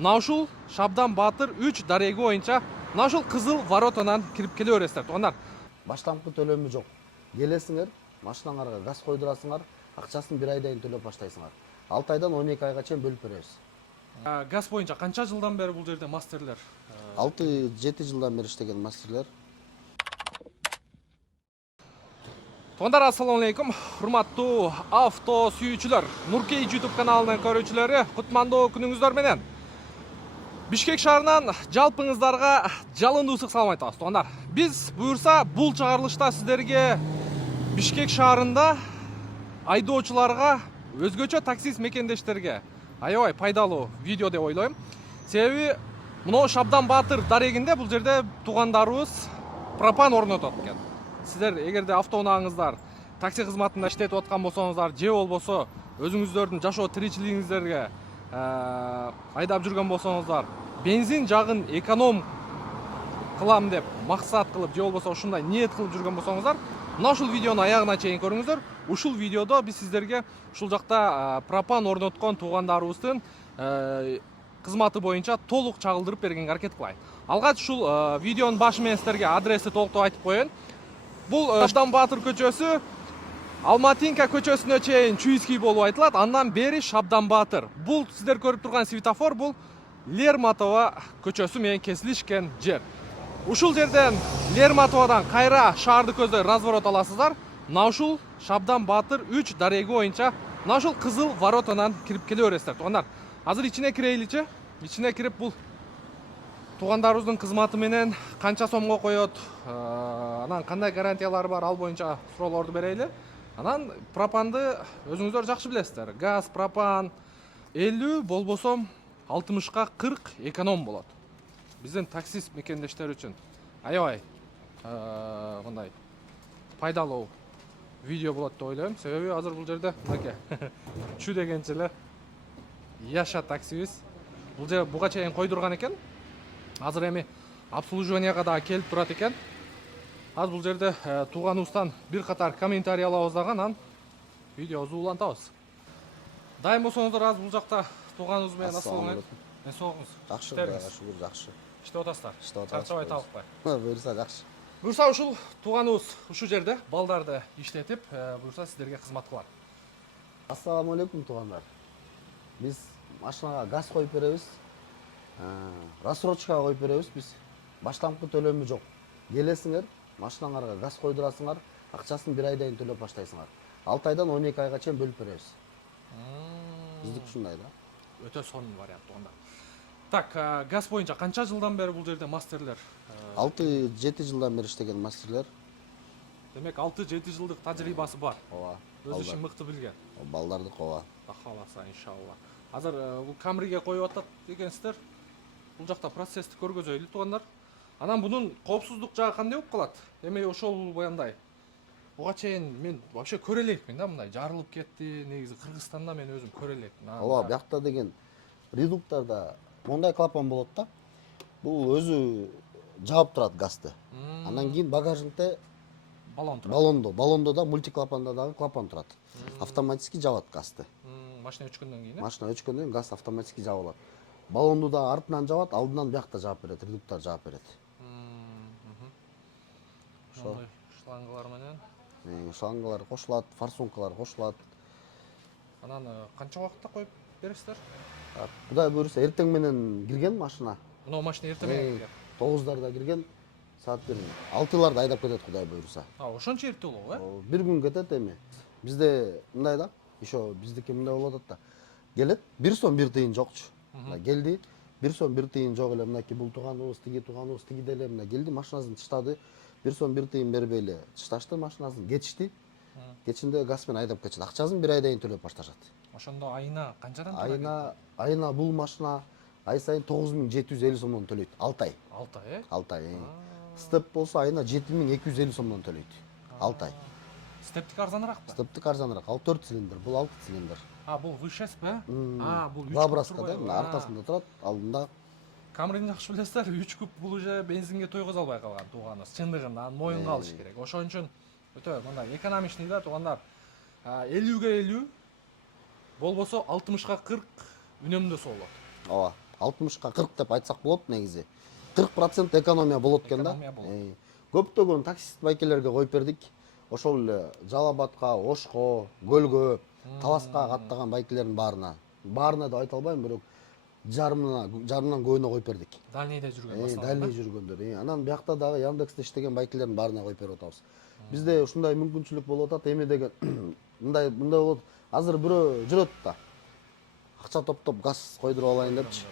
Мына ушул Шабдан Батыр 3 дареги боюнча мына ушул кызыл воротанан кирип келе бересиздер туугандар. Баштамкы төлөмү жок. Келесиңер, машинаңарга газ койдурасыңар, акчасын 1 айдан төлөп баштайсыңар. 6 айдан 12 айга чейин бөлүп беребиз. Газ боюнча канча жылдан бери бул жерде мастерлер? 6-7 жылдан бери иштеген мастерлер. Туугандар, ассаламу алейкум. Урматтуу авто сүйүүчүлөр, Нуркей YouTube каналынын көрүүчүлөрү, кутмандуу күнүңүздөр менен. Бишкек шаарынан жалпыңыздарга жалындуу ысык салам айтабыз туугандар. Биз буюрса бул чыгарылышта сиздерге Бишкек шаарында айдоочуларга, өзгөчө таксист мекендештерге аябай пайдалуу видео деп ойлойм. Себеби мына Шабдан Батыр дарегинде бул жерде туугандарыбыз пропан орнотот экен. Сиздер эгерде автоунааңыздар такси кызматында иштетип аткан болсоңуздар, же болбосо өзүңүздөрдүн жашоо тиричилигиңиздерге айдап жүргөн болсоңуздар, бензин жагын эконом кылам деп максат кылып, же болбосо ушундай ниет кылып жүргөн болсоңуздар, мына ушул видеону аягына чейин көрүңүздөр. Ушул видеодо биз сиздерге ушул жакта пропан орноткон туугандарыбыздын кызматы боюнча толук чагылдырып бергенге аракет кылайын. Алгач ушул видеонун башы менен сиздерге адрести толуктап айтып коеюн. Бул Шабдан Батыр көчөсү Алматинка көчөсүнө чейин Чуйский болуп айтылат. Андан бери Шабдан Батыр. Бул сиздер көрүп турган светофор бул Лерматова көчөсү менен кесилишкен жер. Ушул жерден Лерматовадан кайра шаарды көздөй разворот аласыздар. Мына ушул Шабдан Батыр 3 дареги боюнча мына ушул кызыл воротанан кирип келе бересиздер туугандар. Азыр ичине кирейинчи. Ичине кирип бул туугандарыбыздын кызматы менен канча сомго коет, анан кандай гарантиялары бар, ал боюнча суроолорду берели. Анан пропанды өзүңүздөр жакшы билесиздер. Газ, пропан 50 болбосо 60га 40 эконом болот. Биздин таксист мекендештер үчүн аябай мындай пайдалуу видео болот деп ойлойм. Себеби азыр бул жерде мынакей чү дегенче эле Яша таксибиз бул жер буга чейин койдурган экен. Азыр эми обслуживанияга да келип турат экен. Азыр бул жерде тууганыбыздан бир катар комментарий алабыз дагы, анан видеобузду улантабыз. Дайым болсоңуздар, азыр бул жакта тууганыбыз менен ассаламу алейкум. Эмне соңуңуз? Жакшы, шүгүр, жакшы. Иштеп атасыздар? Иштеп атабыз. Чарчабай табыкпай. Буюрса жакшы. Буюрса ушул тууганыбыз ушул жерде балдарды иштетип, буюрса сиздерге кызмат кылат. Ассаламу алейкум туугандар. Биз машинага газ коюп беребиз. Рассрочкага коюп беребиз биз. Баштамкы төлөмү жок. Келесиңер, машинаңарга газ койдурасыңар, акчасын 1 айдан төлөп баштайсыңар. 6 айдан 12 айга чейин бөлүп беребиз. Биздики ушундай да. Өтө сонун вариант туугандар. Так, газ боюнча канча жылдан бери бул жерде мастерлер? 6-7 жылдан бери иштеген мастерлер. Демек 6-7 жылдык тажрыйбасы бар. Ооба. Өз ишин мыкты билген. Балдардык ооба. Кааласа иншалла. Азыр бул Камриге коюп атат экенсиздер. Бул жакта процессти көргөзөйлү туугандар. Анан бунун коопсуздук жагы кандай болуп калат? Эми ошол баяндай. Буга чейин мен вообще көрө элекмин да, мындай жарылып кетти. Негизи Кыргызстанда мен өзүм көрө элекмин. Ооба, биякта деген редукторда мондай клапан болот да. Бул өзү жаап турат газды. Андан кийин багажникте баллон турат. Баллондо да мультиклапанда дагы клапан турат. Автоматически жабат газды. Машина өчкөндөн кийин. Машина өчкөндөн кийин газ автоматически жабылат. Баллонду да артынан жабат, алдынан биякта жаап берет, редуктор жаап берет. Ошол шлангалар менен. Шлангалар кошулат, форсункалар кошулат. Анан канча убакытта коюп бересиздер? Кудай буюрса эртең менен кирген машина. Мына машина эртең менен кирген. 9-дарда кирген, саат 6-ларда айдап кетет кудай буюрса. Ошончо эрте болобу, Бир күн кетет эми. Бизде мындай да, ишо биздики мындай болуп атат да. Келет, 1 сом 1 тыйын жокчу. Келди, 1 сом 1 тыйын жок эле, мынакей бул тууганыбыз, тиги деле мына келди, машинасын тыштады. 1 сом 1 тыйын бербей эле тышташты машинасын, кетишти. Кечинде газ менен айдап кетишет. Акчасын 1 айдан төлөп башташат. Ошондо айына канчадан төлөйт? Айына бул машина ай сайын 9750 сомдон төлөйт. 6 ай. 6 ай, 6 ай. Степ болсо айына 7250 сомдон төлөйт. 6 ай. Стептик арзаныраакпы? Стептик арзаныраак. Ал 4 цилиндр, бул 6 цилиндр. Бул V6 бул 3 Лабраска да, аркасында турат, алдында. Камрини жакшы билесиздер, 3 куб бул уже бензинге тойгозо албай калган тууганыбыз. Чындыгында аны моюнга алыш керек. Ошон үчүн өтө мындай экономичный да туугандар. 50ге 50 болбосо 60га 40 үнөмдөсү болот. Ооба. 60-ка 40 деп айтсак болот негизи. 40% экономия болот экен да. Экономия болот. Көптөгөн таксист байкелерге коюп бердик. Ошол эле Жалал-Абадка, Ошко, Көлгө, Таласка каттаган байкелердин баарына да айта албайм, бирок жарымынан көбүнө коюп бердик. Дальныйда жүргөн Дальний жүргөндөр. Анан биякта дагы Яндексте иштеген байкелердин баарына коюп берип атабыз. Бизде ушундай мүмкүнчүлүк болуп атат. Эми деген мындай болот. Азыр бирөө жүрөт да. Акча топтоп газ койдуруп алайын депчи.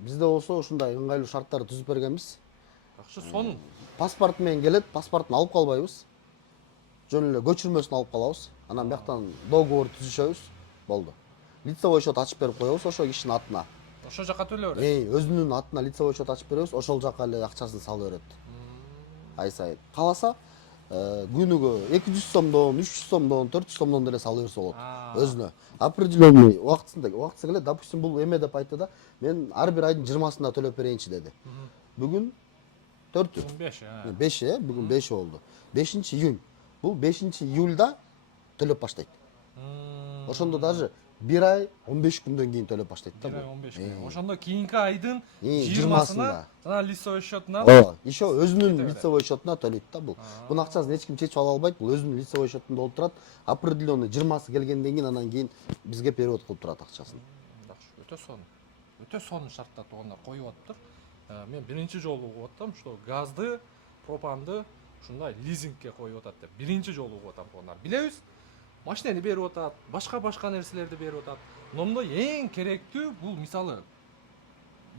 Бизде болсо ушундай ыңгайлуу шарттар түзүп бергенбиз. Жакшы, сонун. Паспорт менен келет, паспортун алып калбайбыз. Жөн эле көчүрмөсүн алып калабыз. Анан бияктан договор түзүшөбүз. Болду. Лицевой счет ачып берип коебуз ошо кишинин атына. Ошол жака төлөп берет. Өзүнүн атына лицевой счет ачып беребиз, ошол жака эле акчасын салып берет. Ай сайын. Кааласа, күнүгө 200 сомдон, 300 сомдон, 400 сомдон деле салып берсе болот. Өзүнө. Определенный убактысында келет. Допустим, бул эме деп айтты да, мен ар бир айдын 20-сында төлөп берейинчи деди. Бүгүн 4-ү. 5, бүгүн 5 болду. 5-июнь. Бул 5-июльда төлөп баштайт. Ошондо даже 1 ай 15 күндөн кийин төлөп баштайт да. 1 ай 15 күн. Ошондо кийинки айдын 20-сына жана лицевой счетунан еще өзүнүн лицевой счетуна төлөйт да бул. Бунун акчасын эч ким чечип ала албайт. Бул өзүнүн лицевой счетунда болуп турат. Определенный 20-сы келгенден кийин анан кийин бизге перевод кылып турат акчасын. Жакшы, өтө сонун. Өтө сонун шарттар туугандар коюп атыптыр. Мен биринчи жолу угуп атам, что газды, пропанды ушундай лизингке коюп атат деп. Биринчи жолу угуп атам туугандар. Билебиз, машинени берип атат, башка нерселерди берип атат. Номдо эң керектүү бул мисалы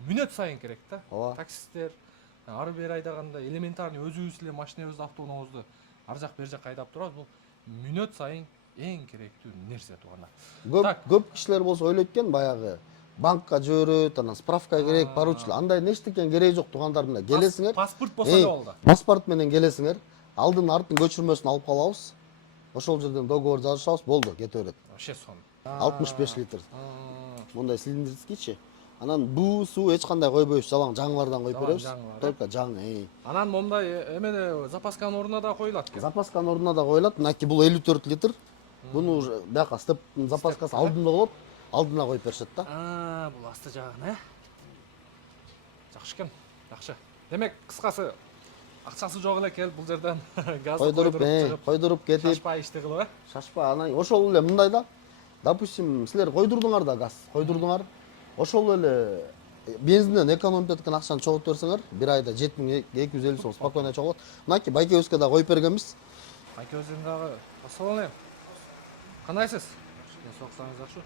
мүнөт сайын керек да. Таксисттер ар бир айдаганда элементарный өзүбүз эле машинебизди, автоунаабызды ар жак бер жакка айдап турабыз. Бул мүнөт сайын эң керектүү нерсе туугандар. Көп кишилер болсо ойлойт экен, баягы банкка жиберет, анан справка керек, поручил. Андай нештекен кереги жок туугандар, мына келесиңер. Паспорт болсо да болду. Паспорт менен келесиңер. Алдын артын көчүрмөсүн алып калабыз. Ошол жерден договор жазышабыз, болду, кете берет. Вообще сонун. 65 литр. Мондай цилиндрскийчи. Анан буу суу эч кандай койбойбуз, жалаң жаңылардан коюп беребиз. Только жаң. Анан момундай эмеде запасканын ордуна да коюлат экен. Запасканын ордуна да коюлат. Мынакей бул 54 литр. Буну уже бияка стептин запаскасы алдында болот. Алдына коюп беришет да. Бул асты жагына. Жакшы экен. Жакшы. Демек, кыскасы акчасы жок эле келип бул жерден газды койдуруп кетип, шашпай ишти кылып, шашпай. Анан ошол эле мындай да. Допустим, силер койдурдуңар да газ, койдурдуңар. Ошол эле бензинден экономить эткен акчаны чогултуп берсеңер, бир айда 7250 сом спокойно чогулат. Мынакей байкебизге да коюп бергенбиз. Байкебиздин дагы ассалам алейкум. Кандайсыз? Соксаңыз жакшы.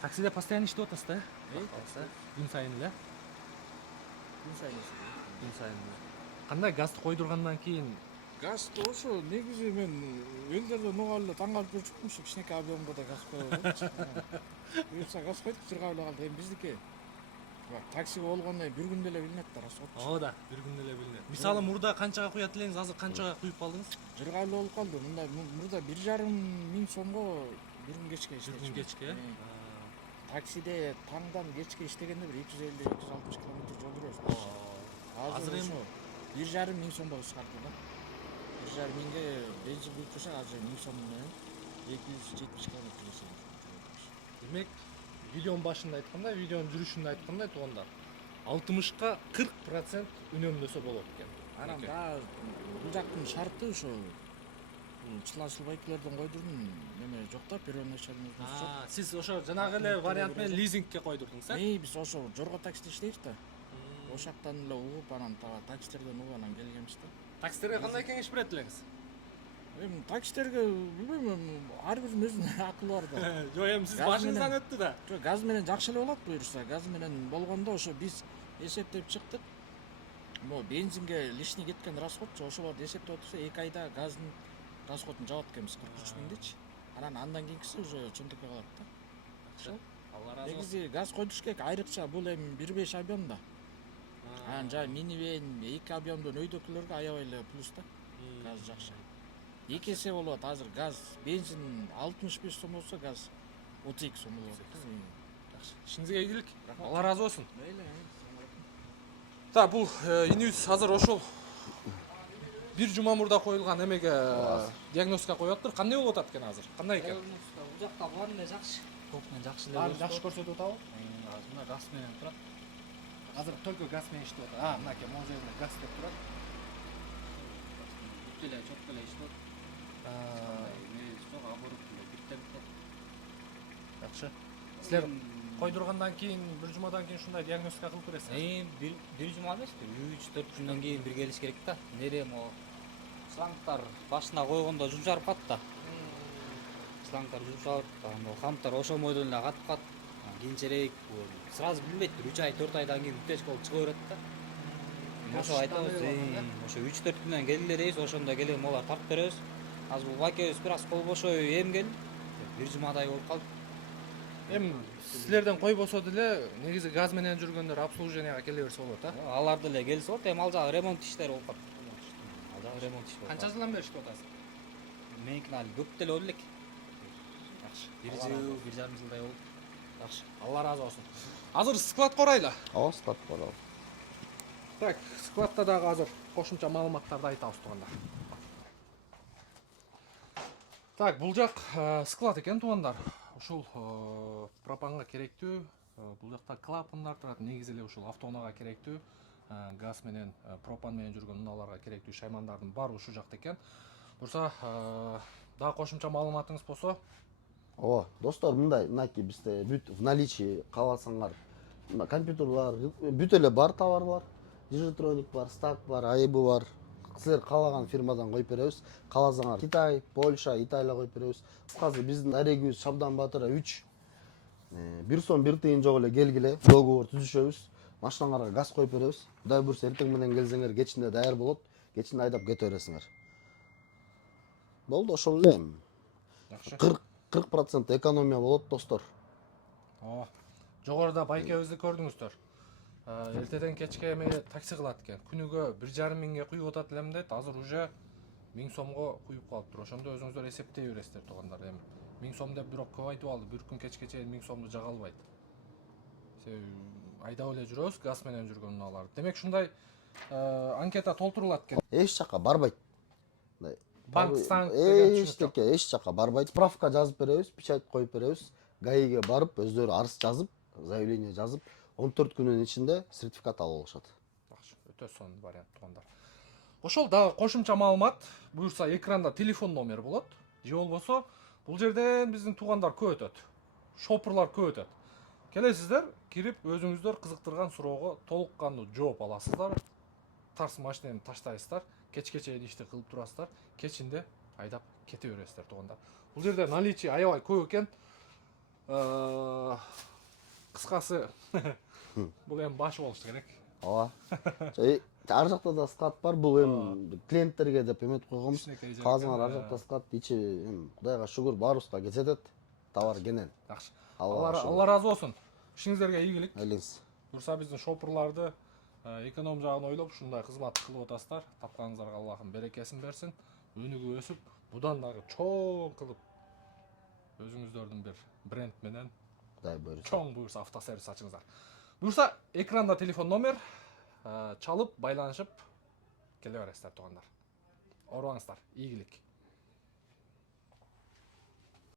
Таксиде постоянно иштеп атасыз да? Күн сайын эле. Күн сайын. Кандай газды койдургандан кийин? Газды ошо негизи мен элдерден угап эле таң калып жүрчүмүн, ушу кичинекей объемго да газ коебуз. Буюрса газ койдук, жыргап эле калды. Эми биздики таксиге болгондон кийин бир күндө эле билинет да, расход. Ооба, бир күндө эле билинет. Мисалы мурда канчага куят элеңиз, азыр канчага куюп калдыңыз? Жыргап эле болуп калды. Мындай мурда 1,5 миң сомго бир күн кечке иштедим. Бир күн кечке. Таксиде таңдан кечке иштегенде бир 250-260 км жол жүрөбүз. Азыр эми 1,5 миң сомго кыскарды да. 1,5 миңге бензин куюп турсак, азыр 1000 сом менен 270 км жүрөбүз. Демек, видеонун башында айткандай, видеонун жүрүшүндө айткандай туугандар, 60ка 40% үнөмдөсө болот экен. Анан да бул жактын шарты ошо чылашыл байкелерден койдурдум, неме жок да, первоначальный жок. Сиз ошо жанагы эле вариант менен лизингке койдурдуңуз, Биз ошо Жорго таксиде иштейбиз да. Ошактан эле угуп, анан таксистерден угуп анан келгенбиз да. Таксистерге кандай кеңеш берет элеңиз? Эми таксистерге билбейм, ар биринин өзүнүн акылы бар да. Жок, эми сиз башыңыздан өттү да. Жок, газ менен жакшы эле болот буюрса. Газ менен болгондо ошо биз эсептеп чыктык. Бу бензинге лишний кеткен расходчу ошолорду эсептеп отурса 2 айда газдын расходун жабат экенбиз 43 миңдечи. Андан кийинкиси уже чөнтөккө калат да. Ошо. Алла разы болсун. Негизи газ койдуруш керек, айрыкча бул эми 1.5 объем да. Анан жай минивэн 2 объемдон өйдөкүлөргө аябай эле плюс да. Газ жакшы. 2 эсе болот. Азыр газ, бензин 65 сом болсо, газ 32 сом болот. Жакшы. Ишиңизге ийгилик. Алла разы болсун. Так, бул инибиз азыр ошол бир жума мурда коюлган эмеге диагностика коюп атыптыр. Кандай болуп атат экен азыр? Кандай экен? Бул жакта баары эле жакшы. Токмен жакшы эле. Баары жакшы көрсөтүп атабы? мына газ менен турат. Азыр только газ менен иштеп атат. Мынаке мозерне газ деп турат. Бүтеле чөп эле иштеп. Мен сок оборот эле биттеп. Жакшы. Силер койдургандан кийин, бир жумадан кийин ушундай диагностика кылып бересиз. Бир жума эмес, 3-4 күндөн кийин бир келиш керек да. Нере мо шлангтар башына койгондо жумшарып калат да. Шлангтар жумшалып, ано хамтар ошомойдон эле катып калат. Кийинчерээк сразу билбейт, 3 ай, 4 айдан кийин бүтечке болуп чыга берет да. Ошо айтабыз, ошо 3-4 күндөн келгиле дейбиз, ошондо келе молар тартып беребиз. Азыр бул бакебиз бир аз колбошой эмген, бир жумадай болуп калды. Эми силерден койбосо деле негизи газ менен жүргөндөр обслуживанияга келе берсе болот, а? Алар деле келсе болот, эми ал жагы ремонт иштери болуп калат. Ал жагы ремонт иши болуп Канча калат. жылдан бери иштеп атасыз? Меникин али көп деле болду элек. Жакшы. 1 жыл, 1,5 жылдай болду. Жакшы. Алла разы болсун. Азыр складка орайлы. Ооба, склад бар. Так, складта дагы азыр кошумча маалыматтарды айтабыз туугандар. Так, бул жак склад экен туугандар. Ушул пропанга керектүү, бул жакта клапандар турат. Негизи эле ушул автоунаага керектүү, газ менен, пропан менен жүргөн унааларга керектүү шаймандардын баары ушул жакта экен. Бурса, дагы кошумча маалыматыңыз болсо? Ооба, достор, мындай бизде бүт в наличии кааласаңар компьютерлар, бүт эле бар товарлар. Дижитроник бар, стак бар, айбы бар. Силер каалаган фирмадан коюп беребиз. Кааласаңар Китай, Польша, Италия коюп беребиз. Кызы биздин арегибиз Шабдан Батыра 3. 1 сом 1 тыйын жок эле келгиле, договор түзүшөбүз. Машинаңарга газ коюп беребиз. Кудай буйрса эртең менен келсеңер, кечинде даяр болот. Кечинде айдап кете бересиңер. Болду, ошол эле. Жакшы. 40% экономия болот, достор. Ооба. Жогоруда байкебизди көрдүңүздөр. Эртеден кечке эми такси кылат экен. Күнүгө 1,5 миңге куюп атат элем дейт. Азыр уже 1000 сомго куюп калыптыр. Ошондо өзүңүздөр эсептей бересиздер туугандар. Эми 1000 сом деп бирок көп айтып алды. Bir күн кечке чейин 1000 сомду жага албайт. Себеби айдап эле жүрөбүз газ менен жүргөн унаалар. Демек ушундай анкета толтурулат экен. Эч жака барбайт. Банк станк деген түшүнүк. Эч жака барбайт. Справка жазып беребиз, печать коюп беребиз. ГАИге барып, өздөрү арыз жазып, заявление жазып, 14 күнүн ичинде сертификат алып алышат. Жакшы, өтө сонун вариант туугандар. Ошол дагы кошумча маалымат, буюрса экранда телефон номер болот. Же болбосо бул жерден биздин туугандар көп өтөт. Шопурлар көп өтөт. Келесиздер, кирип өзүңүздөр кызыктырган суроого толук кандуу жооп аласыздар. Тарс машинени таштайсыздар, кечке чейин ишти кылып турасыздар, кечинде айдап кете бересиздер туугандар. Бул жерде наличие аябай көп экен. Кыскасы бул эми башы болуш керек. Ооба. Ар жакта да склад бар. Бул эми клиенттерге деп эметип койгонбуз. Кааласаңар ар жакта склад ичи эми Кудайга шүгүр баарыбызга жетет. Товар кенен. Жакшы. Аллага Алла разы болсун. Ишиңиздерге ийгилик. Элиңиз. Бурса биздин шопурларды эконом жагын ойлоп ушундай кызмат кылып атасыздар. Тапканыңыздарга Аллахым берекесин берсин. Өнүгүп өсүп, будан дагы чоң кылып өзүңүздөрдүн бир бренд менен Кудай буйрса. чоң буюрса автосервис ачыңыздар. Буюрса экранда телефон номер чалып байланышып келе бересиздер туугандар. Оорубаңыздар. Ийгилик.